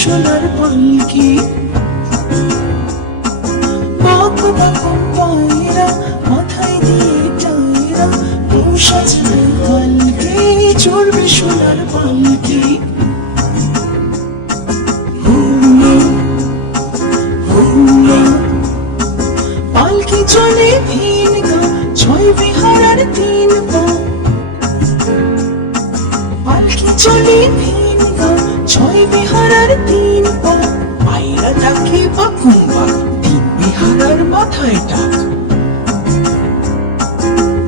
সোনার পালকি। বক বক পায়রা মাথায় দিয়ে টায়রা, বউ সাজবে কালকে চড়বে সোনার পালকি। পালকি চলে ভিন গা, ছয় বিহার আর তিন পা। পালকি চলে ভিন গা, ছয় বিহার আর তিন পা। পায়রা ডাকে বাকুম বাক, তিন বিহার আর মাথায় ডাক।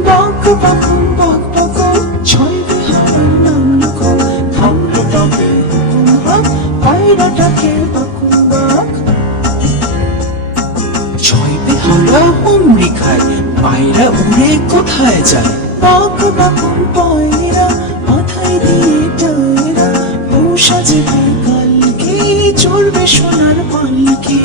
বাক বাকুম বাক বাকুম, ছয় বিহার আর নাম গো। থামলো তবে হুকুম হাক, পায়রা ডাকে বাকুম বাক। ছয় বিহারা হুমড়ি খায়, পায়রা উড়ে কোথায় যায়? বাক বাকুম পায়রা মাথায় দিয়ে টায়রা, বউ সাজবে কালকে চড়বে সোনার পালকি।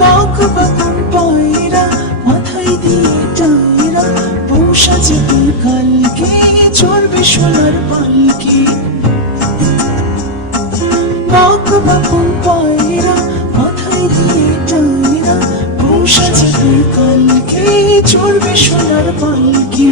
বাক বাকুম পায়রা মাথায় দিয়ে টায়রা, বউ সাজবে কালকে চড়বে সোনার পালকি। বাক বাকুম পায়রা মাথায় দিয়ে টায়রা, বউ সাজবে কালকে চড়বে সোনার পালকি।